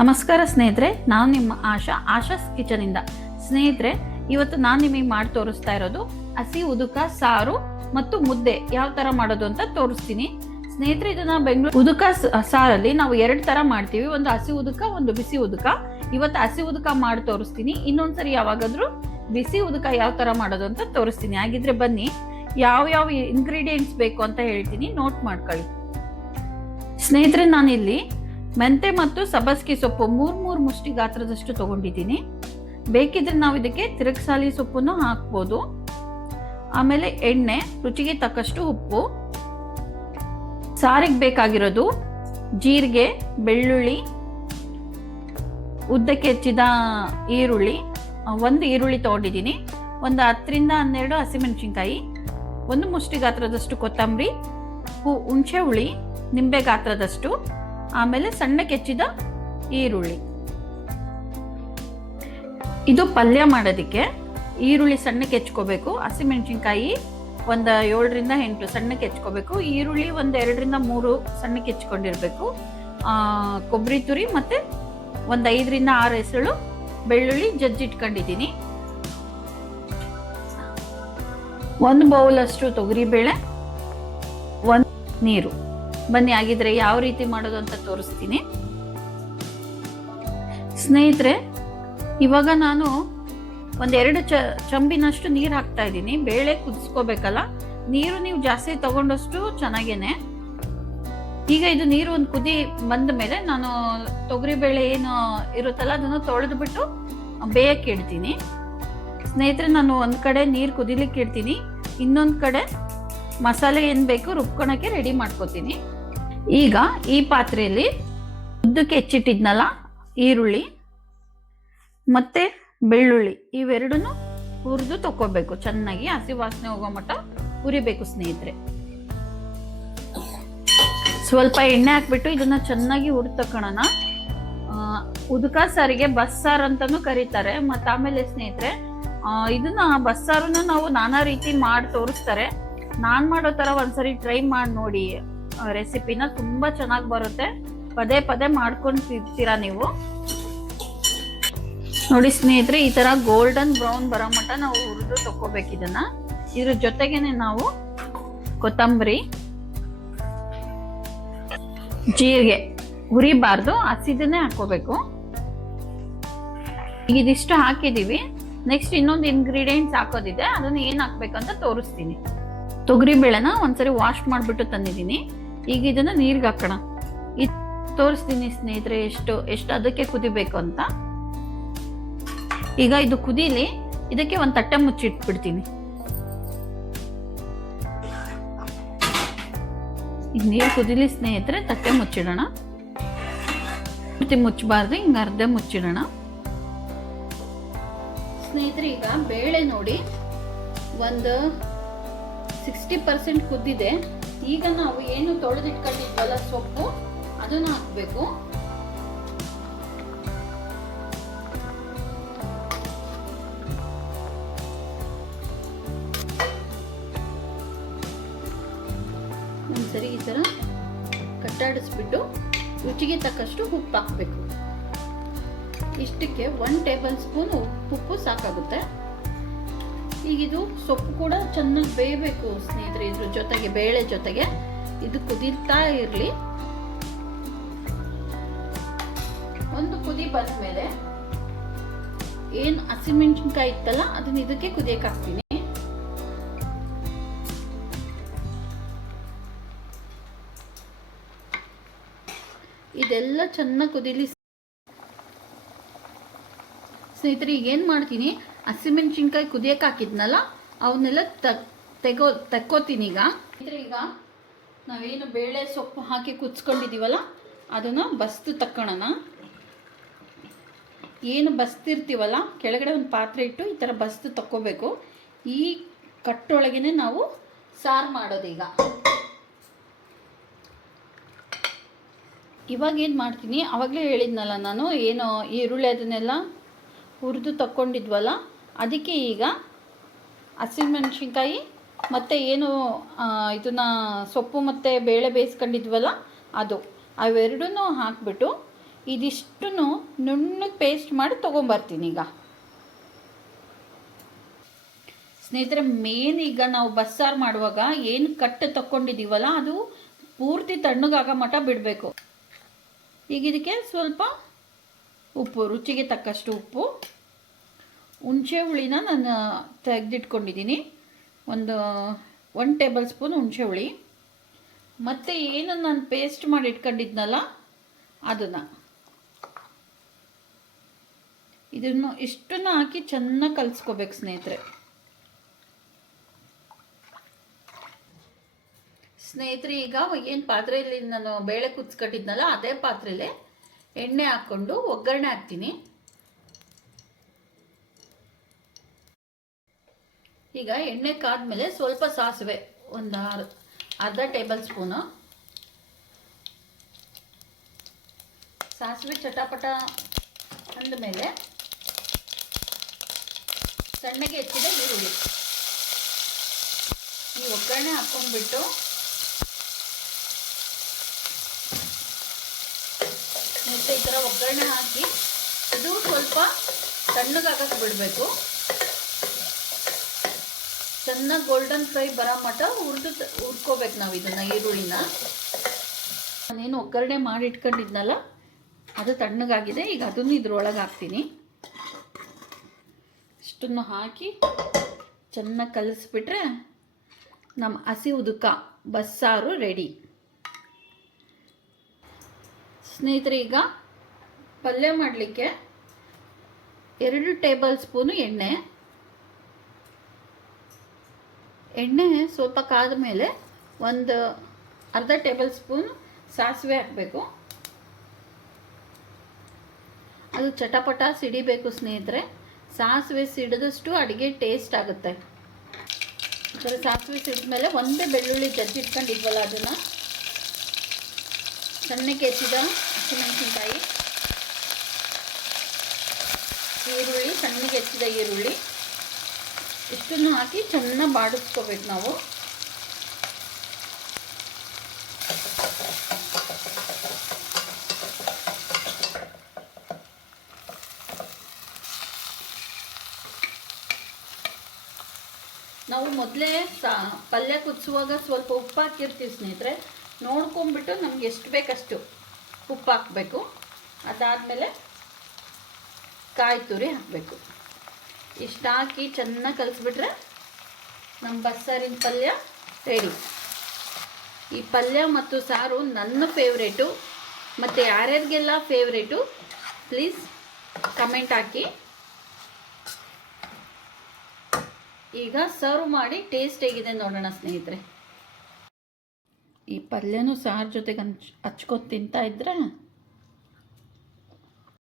ನಮಸ್ಕಾರ ಸ್ನೇಹಿತರೆ, ನಾನು ನಿಮ್ಮ ಆಶಾಸ್ ಕಿಚನಿಂದ. ಸ್ನೇಹಿತರೆ, ಇವತ್ತು ನಾನು ನಿಮಗೆ ಮಾಡಿ ತೋರಿಸ್ತಾ ಇರೋದು ಹಸಿ ಉದುಕ ಸಾರು ಮತ್ತು ಮುದ್ದೆ ಯಾವ ತರ ಮಾಡೋದು ಅಂತ ತೋರಿಸ್ತೀನಿ. ಸ್ನೇಹಿತರೆ, ಇದನ್ನ ಬೆಂಗಳೂರು ಉದುಕ ಸಾರಲ್ಲಿ ನಾವು ಎರಡು ತರ ಮಾಡ್ತೀವಿ, ಒಂದು ಹಸಿ ಉದುಕ, ಒಂದು ಬಿಸಿ ಉದುಕ. ಇವತ್ತು ಹಸಿ ಉದುಕ ಮಾಡಿ ತೋರಿಸ್ತೀನಿ. ಇನ್ನೊಂದ್ಸರಿ ಯಾವಾಗಾದ್ರೂ ಬಿಸಿ ಉದುಕ ಯಾವ ತರ ಮಾಡೋದು ಅಂತ ತೋರಿಸ್ತೀನಿ. ಹಾಗಿದ್ರೆ ಬನ್ನಿ, ಯಾವ ಇಂಗ್ರೀಡಿಯೆಂಟ್ಸ್ ಬೇಕು ಅಂತ ಹೇಳ್ತೀನಿ, ನೋಟ್ ಮಾಡ್ಕೊಳ್ಳಿ. ಸ್ನೇಹಿತರೆ, ನಾನಿಲ್ಲಿ ಮೆಂತೆ ಮತ್ತು ಸಬ್ಬಸ್ಗೆ ಸೊಪ್ಪು ಮೂರ್ ಮುಷ್ಟಿ ಗಾತ್ರದಷ್ಟು ತಗೊಂಡಿದ್ದೀನಿ. ಬೇಕಿದ್ರೆ ನಾವು ಇದಕ್ಕೆ ತಿರುಗಸಾಲಿ ಸೊಪ್ಪನ್ನು ಹಾಕ್ಬೋದು. ಆಮೇಲೆ ಎಣ್ಣೆ, ರುಚಿಗೆ ತಕ್ಕಷ್ಟು ಉಪ್ಪು, ಸಾರಿಗೆ ಬೇಕಾಗಿರೋದು ಜೀರಿಗೆ, ಬೆಳ್ಳುಳ್ಳಿ, ಉದ್ದಕ್ಕೆ ಹೆಚ್ಚಿದ ಈರುಳ್ಳಿ, ಒಂದು ಈರುಳ್ಳಿ ತಗೊಂಡಿದ್ದೀನಿ, ಒಂದು 10 ರಿಂದ 12 ಹಸಿಮೆಣಸಿನ್ಕಾಯಿ, ಒಂದು ಮುಷ್ಟಿ ಗಾತ್ರದಷ್ಟು ಕೊತ್ತಂಬರಿ, ಹುಣಸೆ ಹುಳಿ ನಿಂಬೆ ಗಾತ್ರದಷ್ಟು, ಆಮೇಲೆ ಸಣ್ಣಕ್ಕೆ ಹೆಚ್ಚಿದ ಈರುಳ್ಳಿ. ಇದು ಪಲ್ಯ ಮಾಡೋದಕ್ಕೆ ಈರುಳ್ಳಿ ಸಣ್ಣಕ್ಕೆ ಹೆಚ್ಕೋಬೇಕು, ಹಸಿಮೆಣಸಿನ್ಕಾಯಿ ಒಂದು 7 ರಿಂದ 8 ಸಣ್ಣಕ್ಕೆ ಹೆಚ್ಕೋಬೇಕು, ಈರುಳ್ಳಿ ಒಂದು 2 ರಿಂದ 3 ಸಣ್ಣಕ್ಕೆ ಹೆಚ್ಕೊಂಡಿರ್ಬೇಕು, ಕೊಬ್ಬರಿ ತುರಿ ಮತ್ತೆ ಒಂದು 5 ರಿಂದ 6 ಹೆಸರು ಬೆಳ್ಳುಳ್ಳಿ ಜಜ್ಜಿಟ್ಕೊಂಡಿದ್ದೀನಿ, 1 ಬೌಲ್ ಅಷ್ಟು ತೊಗರಿಬೇಳೆ, 1 ನೀರು. ಬನ್ನಿ, ಆಗಿದ್ರೆ ಯಾವ ರೀತಿ ಮಾಡೋದು ಅಂತ ತೋರಿಸ್ತೀನಿ. ಸ್ನೇಹಿತರೆ, ಇವಾಗ ನಾನು ಒಂದೆರಡು ಚಂಬಿನಷ್ಟು ನೀರು ಹಾಕ್ತಾ ಇದ್ದೀನಿ. ಬೇಳೆ ಕುದಿಸ್ಕೋಬೇಕಲ್ಲ, ನೀರು ನೀವು ಜಾಸ್ತಿ ತಗೊಂಡಷ್ಟು ಚೆನ್ನಾಗೇನೆ. ಈಗ ಇದು ನೀರು ಒಂದು ಕುದಿ ಬಂದ ಮೇಲೆ ನಾನು ತೊಗರಿ ಬೇಳೆ ಏನು ಇರುತ್ತಲ್ಲ ಅದನ್ನು ತೊಳೆದು ಬಿಟ್ಟು ಬೇಯಕ್ಕೆ ಇಡ್ತೀನಿ. ಸ್ನೇಹಿತರೆ, ನಾನು ಒಂದ್ ಕಡೆ ನೀರು ಕುದಿಲಿಕ್ಕೆ ಇಡ್ತೀನಿ, ಇನ್ನೊಂದ್ ಕಡೆ ಮಸಾಲೆ ಏನ್ ಬೇಕು ರುಬ್ಕೊಳಕ್ಕೆ ರೆಡಿ ಮಾಡ್ಕೋತೀನಿ. ಈಗ ಈ ಪಾತ್ರೆಯಲ್ಲಿ ಉದ್ದಕ್ಕೆ ಹೆಚ್ಚಿಟ್ಟಿದ್ನಲ್ಲ ಈರುಳ್ಳಿ ಮತ್ತೆ ಬೆಳ್ಳುಳ್ಳಿ ಇವೆರಡನ್ನು ಹುರಿದು ತಕೋಬೇಕು. ಚೆನ್ನಾಗಿ ಹಸಿ ವಾಸನೆ ಹೋಗೋ ಮಟ್ಟ ಹುರಿಬೇಕು. ಸ್ನೇಹಿತರೆ, ಸ್ವಲ್ಪ ಎಣ್ಣೆ ಹಾಕ್ಬಿಟ್ಟು ಇದನ್ನ ಚೆನ್ನಾಗಿ ಹುರಿದು ತಕೊಳ್ಳೋಣ. ಉದುಕ ಸಾರಿಗೆ ಬಸ್ಸಾರು ಅಂತಾನು ಕರೀತಾರೆ. ಮತ್ತೆ ಆಮೇಲೆ ಸ್ನೇಹಿತರೆ, ಇದನ್ನ ಬಸ್ಸಾರನ್ನ ನಾವು ನಾನಾ ರೀತಿ ಮಾಡಿ ತೋರಿಸ್ತಾರೆ. ನಾನ್ ಮಾಡೋ ತರ ಒಂದ್ಸರಿ ಟ್ರೈ ಮಾಡಿ ನೋಡಿ ರೆಸಿಪಿನ, ತುಂಬಾ ಚೆನ್ನಾಗಿ ಬರುತ್ತೆ. ಪದೇ ಪದೇ ಮಾಡ್ಕೊಂಡು ತಿಂತೀರಾ ನೀವು. ನೋಡಿ ಸ್ನೇಹಿತರೆ, ಈ ತರ ಗೋಲ್ಡನ್ ಬ್ರೌನ್ ಬರೋ ಮಟ್ಟ ನಾವು ಹುರಿದು ತಕೋಬೇಕು ಇದನ್ನ. ಇದ್ರ ಜೊತೆಗೇನೆ ನಾವು ಕೊತ್ತಂಬರಿ, ಜೀರಿಗೆ ಹುರಿಬಾರ್ದು, ಹಸಿದನ್ನೇ ಹಾಕೋಬೇಕು. ಇದಿಷ್ಟು ಹಾಕಿದೀವಿ. ನೆಕ್ಸ್ಟ್ ಇನ್ನೊಂದು ಇಂಗ್ರೀಡಿಯೆಂಟ್ಸ್ ಹಾಕೋದಿದೆ, ಅದನ್ನ ಏನ್ ಹಾಕ್ಬೇಕಂತ ತೋರಿಸ್ತೀನಿ. ತೊಗರಿ ಬೇಳೆನ ಒಂದ್ಸರಿ ವಾಶ್ ಮಾಡ್ಬಿಟ್ಟು ತಂದಿದ್ದೀನಿ. ಈಗ ಇದನ್ನ ನೀರ್ಗೆ ಹಾಕೋಣ. ತೋರಿಸ್ತೀನಿ ಸ್ನೇಹಿತರೆ ಎಷ್ಟು ಅದಕ್ಕೆ ಕುದಿಬೇಕು ಅಂತ. ಈಗ ಇದು ಕುದೀಲಿ, ಇದಕ್ಕೆ ಒಂದು ತಟ್ಟೆ ಮುಚ್ಚಿಟ್ಬಿಡ್ತೀನಿ. ಈಗ ನೀರು ಕುದಿಲಿ ಸ್ನೇಹಿತರೆ, ತಟ್ಟೆ ಮುಚ್ಚಿಡೋಣ. ಮುಚ್ಚಬಾರ್ದು, ಹಿಂಗ ಅರ್ಧ ಮುಚ್ಚಿಡೋಣ. ಸ್ನೇಹಿತರೆ, ಈಗ ಬೇಳೆ ನೋಡಿ ಒಂದು 60% ಕುದ್ದಿದೆ. ಈಗ ನಾವು ಏನು ತೊಳೆದಿಟ್ಕೊಂಡಿದ್ವಲ್ಲ ಸೊಪ್ಪು, ಅದನ್ನ ಹಾಕ್ಬೇಕು. ಒಂದ್ಸರಿ ಈ ತರ ಕಟ್ಟಾಡಿಸ್ಬಿಟ್ಟು ರುಚಿಗೆ ತಕ್ಕಷ್ಟು ಉಪ್ಪು ಹಾಕ್ಬೇಕು. ಇಷ್ಟಕ್ಕೆ 1 ಟೇಬಲ್ ಸ್ಪೂನ್ ಉಪ್ಪು ಸಾಕಾಗುತ್ತೆ. ಈಗ ಇದು ಸೊಪ್ಪು ಕೂಡ ಚೆನ್ನಾಗಿ ಬೇಯಬೇಕು ಸ್ನೇಹಿತರೆ. ಇದ್ರ ಜೊತೆಗೆ ಬೇಳೆ ಜೊತೆಗೆ ಇದು ಕುದೀತಾ ಇರ್ಲಿ. ಒಂದು ಕುದಿ ಬಂದ್ಮೇಲೆ ಏನ್ ಹಸಿಮೆಣಸಿನ್ಕಾಯಿ ಇತ್ತಲ್ಲ ಅದನ್ನ ಇದಕ್ಕೆ ಕುದಿಯಕ್ಕೆ ಹಾಕ್ತೀನಿ. ಇದೆಲ್ಲ ಚೆನ್ನಾಗಿ ಕುದಿಲಿ ಸ್ನೇಹಿತರೆ. ಈಗ ಏನ್ ಮಾಡ್ತೀನಿ, ಹಸಿಮೆಣಸಿನ್ಕಾಯಿ ಕುದಿಯಕ್ಕೆ ಹಾಕಿದ್ನಲ್ಲ ಅವನ್ನೆಲ್ಲ ತಕ್ಕೋತೀನಿ. ಈಗ ನಾವೇನು ಬೇಳೆ ಸೊಪ್ಪು ಹಾಕಿ ಕುದಿಸ್ಕೊಂಡಿದೀವಲ್ಲ ಅದನ್ನು ಬಸ್ತು ತಕ್ಕೊಳ್ಳೋಣ. ಏನು ಬಸ್ತಿರ್ತೀವಲ್ಲ ಕೆಳಗಡೆ ಒಂದು ಪಾತ್ರೆ ಇಟ್ಟು ಈ ಥರ ಬಸ್ತು ತಕ್ಕೋಬೇಕು. ಈ ಕಟ್ಟೊಳಗೇನೆ ನಾವು ಸಾರು ಮಾಡೋದು. ಇವಾಗ ಏನು ಮಾಡ್ತೀನಿ, ಅವಾಗಲೇ ಹೇಳಿದ್ನಲ್ಲ ನಾನು, ಏನು ಈರುಳ್ಳಿ ಅದನ್ನೆಲ್ಲ ಹುರಿದು ತಕ್ಕೊಂಡಿದ್ವಲ್ಲ ಅದಕ್ಕೆ ಈಗ ಹಸಿಮೆಣಸಿನ್ಕಾಯಿ ಮತ್ತು ಏನು ಇದನ್ನು ಸೊಪ್ಪು ಮತ್ತು ಬೇಳೆ ಬೇಯಿಸ್ಕೊಂಡಿದ್ವಲ್ಲ ಅವೆರಡನ್ನೂ ಹಾಕಿಬಿಟ್ಟು ಇದಿಷ್ಟು ನುಣ್ಣಗೆ ಪೇಸ್ಟ್ ಮಾಡಿ ತೊಗೊಂಬರ್ತೀನಿ ಈಗ. ಸ್ನೇಹಿತರೆ, ಮೇನ್ ಈಗ ನಾವು ಬಸ್ಸಾರು ಮಾಡುವಾಗ ಏನು ಕಟ್ಟು ತಕ್ಕೊಂಡಿದ್ದೀವಲ್ಲ ಅದು ಪೂರ್ತಿ ತಣ್ಣಗಾಗ ಮಟ್ಟ ಬಿಡಬೇಕು. ಈಗ ಇದಕ್ಕೆ ಸ್ವಲ್ಪ ಉಪ್ಪು, ರುಚಿಗೆ ತಕ್ಕಷ್ಟು ಉಪ್ಪು, ಹುಣಸೆ ಹುಳಿನ ನಾನು ತೆಗೆದಿಟ್ಕೊಂಡಿದ್ದೀನಿ, ಒಂದು 1 ಟೇಬಲ್ ಸ್ಪೂನ್ ಹುಣಸೆ ಹುಳಿ, ಮತ್ತು ಏನು ನಾನು ಪೇಸ್ಟ್ ಮಾಡಿ ಇಟ್ಕೊಂಡಿದ್ನಲ್ಲ ಅದನ್ನು, ಇಷ್ಟನ್ನು ಹಾಕಿ ಚೆನ್ನಾಗಿ ಕಲಿಸ್ಕೋಬೇಕು ಸ್ನೇಹಿತರೆ. ಈಗ ಏನು ಪಾತ್ರೆಯಲ್ಲಿ ನಾನು ಬೇಳೆ ಕುದಿಸ್ಕೊಂಡಿದ್ನಲ್ಲ ಅದೇ ಪಾತ್ರೆಯಲ್ಲಿ ಎಣ್ಣೆ ಹಾಕ್ಕೊಂಡು ಒಗ್ಗರಣೆ ಹಾಕ್ತೀನಿ. ಈಗ ಎಣ್ಣೆ ಕಾದ್ಮೇಲೆ ಸ್ವಲ್ಪ ಸಾಸಿವೆ, ಒಂದು ಅರ್ಧ ಟೇಬಲ್ ಸ್ಪೂನು ಸಾಸಿವೆ ಚಟಾಪಟ ಅಂದಮೇಲೆ ಸಣ್ಣಗೆ ಹೆಚ್ಚಿದ ಈರುಳ್ಳಿ ಈ ಒಗ್ಗರಣೆ ಹಾಕ್ಕೊಂಡ್ಬಿಟ್ಟು ಮತ್ತು ಈ ಥರ ಒಗ್ಗರಣೆ ಹಾಕಿ ಇದು ಸ್ವಲ್ಪ ತಣ್ಣಗಾಗಕ್ಕೆ ಬಿಡಬೇಕು. ಚೆನ್ನಾಗಿ ಗೋಲ್ಡನ್ ಫ್ರೈ ಬರೋ ಮಟ್ಟ ಹುರ್ಕೋಬೇಕು ನಾವು ಇದನ್ನು, ಈರುಳ್ಳಿನ. ನಾನೇನು ಒಗ್ಗರಣೆ ಮಾಡಿ ಇಟ್ಕೊಂಡಿದ್ನಲ್ಲ ಅದು ತಣ್ಣಗಾಗಿದೆ. ಈಗ ಅದನ್ನು ಇದ್ರೊಳಗೆ ಹಾಕ್ತೀನಿ. ಇಷ್ಟನ್ನು ಹಾಕಿ ಚೆನ್ನಾಗಿ ಕಲಿಸ್ಬಿಟ್ರೆ ನಮ್ಮ ಹಸಿ ಉದುಕ ಬಸ್ಸಾರು ರೆಡಿ. ಸ್ನೇಹಿತರೆ, ಈಗ ಪಲ್ಯ ಮಾಡಲಿಕ್ಕೆ 2 ಟೇಬಲ್ ಸ್ಪೂನು ಎಣ್ಣೆ ಸ್ವಲ್ಪ ಕಾದ ಮೇಲೆ ಒಂದು ಅರ್ಧ ಟೇಬಲ್ ಸ್ಪೂನ್ ಸಾಸಿವೆ ಹಾಕಬೇಕು. ಅದು ಚಟಪಟ ಸಿಡಿಬೇಕು ಸ್ನೇಹಿತರೆ. ಸಾಸಿವೆ ಸಿಡಿದಷ್ಟು ಅಡುಗೆ ಟೇಸ್ಟ್ ಆಗುತ್ತೆ. ಈ ಥರ ಸಾಸಿವೆ ಸಿಡಿದ ಮೇಲೆ ಒಂದೇ ಬೆಳ್ಳುಳ್ಳಿ ಜಜ್ಜಿಟ್ಕೊಂಡಿದ್ವಲ್ಲ ಅದನ್ನು, ಸಣ್ಣಕ್ಕೆ ಹೆಚ್ಚಿದ ಹಸಿಮೆಣಸಿನ್ಕಾಯಿ, ಈರುಳ್ಳಿ, ಸಣ್ಣಗೆ ಹೆಚ್ಚಿದ ಈರುಳ್ಳಿ ಇಷ್ಟನ್ನು ಹಾಕಿ ಚೆನ್ನಾಗಿ ಬಾಡಿಸ್ಕೋಬೇಕು ನಾವು. ನಾವು ಮೊದಲೇ ಪಲ್ಯ ಕುದಿಸುವಾಗ ಸ್ವಲ್ಪ ಉಪ್ಪು ಹಾಕಿರ್ತೀವಿ ಸ್ನೇಹಿತರೆ. ನೋಡ್ಕೊಂಬಿಟ್ಟು ನಮ್ಗೆ ಎಷ್ಟು ಬೇಕಷ್ಟು ಉಪ್ಪು ಹಾಕಬೇಕು. ಅದಾದಮೇಲೆ ಕಾಯಿ ತುರಿ ಹಾಕಬೇಕು. ಇಷ್ಟು ಹಾಕಿ ಚೆನ್ನಾಗಿ ಕಲಿಸ್ಬಿಟ್ರೆ ನಮ್ಮ ಬಸ್ಸಾರಿನ ಪಲ್ಯ ರೆಡಿ. ಈ ಪಲ್ಯ ಮತ್ತು ಸಾರು ನನ್ನ ಫೇವ್ರೇಟು, ಮತ್ತು ಯಾರ್ಯಾರಿಗೆಲ್ಲ ಫೇವ್ರೇಟು ಪ್ಲೀಸ್ ಕಮೆಂಟ್ ಹಾಕಿ. ಈಗ ಸರ್ವ್ ಮಾಡಿ ಟೇಸ್ಟ್ ಹೇಗಿದೆ ನೋಡೋಣ ಸ್ನೇಹಿತರೆ. ಈ ಪಲ್ಯನೂ ಸಾರು ಜೊತೆಗೆ ಹಚ್ಕೊಂಡು ತಿಂತಾ ಇದ್ರೆ